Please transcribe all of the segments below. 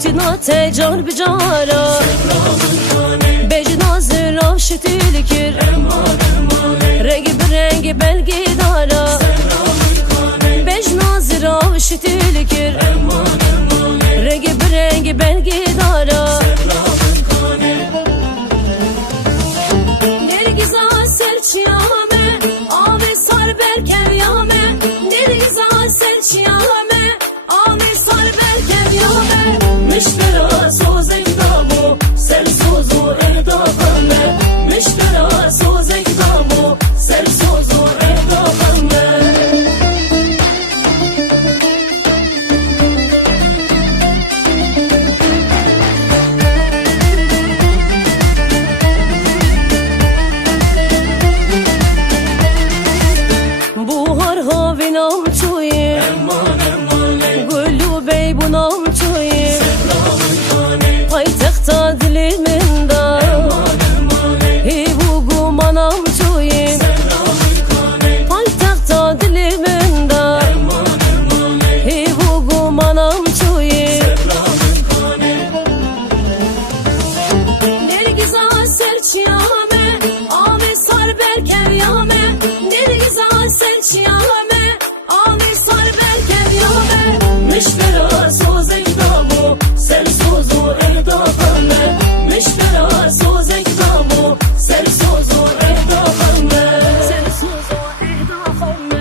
İtina tecan bicara Bejnazı raşiti likir Rengi bir rengi belgi dara Bejnazı raşiti likir Rengi bir rengi belgi dara Nergiza serçiyame Ave sar berkev yame Nergiza serçiyame Ave sar berkev yame Müştera soze gidamo Ser sozu erdafame Müştera soze gidamo Ser sozu erdafame Buhar havinam tuyi Gülü bey bunam tuyi Paytaxta diliminde Hibu gumanam tuyi Paytaxta diliminde Hibu gumanam tuyi Nergiza serçiyame Ave sar berkev yame Nergiza serçiyame Ave sar berkev yame Müştera soze gidamo Ser sozu erdafame Müştera soze gidamo Ser sozu erdafame Ser sozu erdafame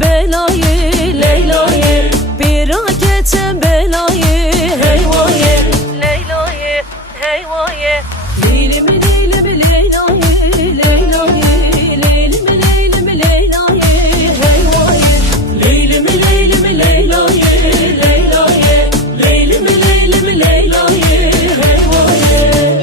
Belayı Leyla'yı bir raketim belayı heyvayı Leyla'yı heyvayı Leylimi leylimi Leyla'yı Leyla'yı Leylimi leylimi Leyla'yı heyvayı Leylimi leylimi Leyla'yı Leyla'yı Leylimi leylimi Leyla'yı heyvayı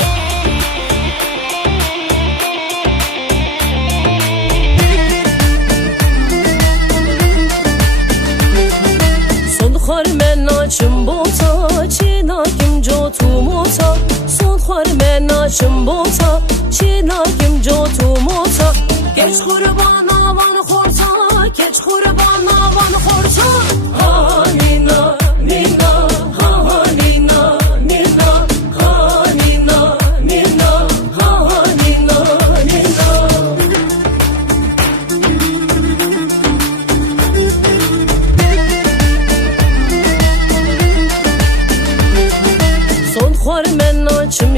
Khar men naçım bota Çinakim jotumota Son khar men naçım bota Çinakim jotumota Geç kurban avan khorta Geç kurban avan khorta Ha nina nina Ha nina nina Ha nina nina Ha nina nina Khar men naçım